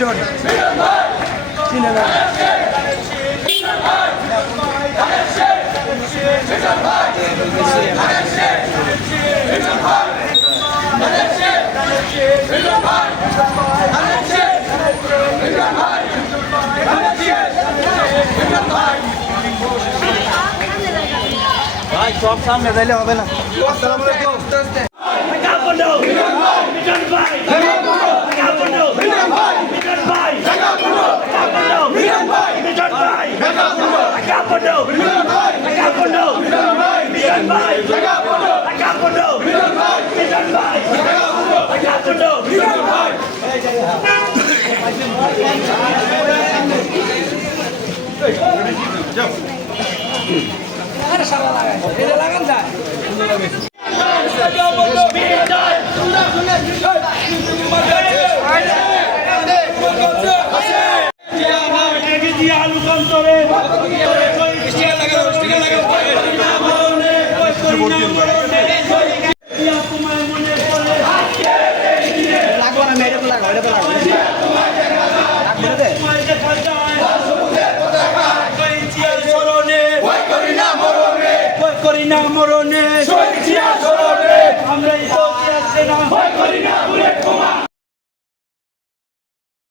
লিটন চিনে না ভাই সব সামনে যাইলে হবে না। আসসালামু আলাইকুম লাগান যায় আলু কন্তরে করি না মরণে আমরা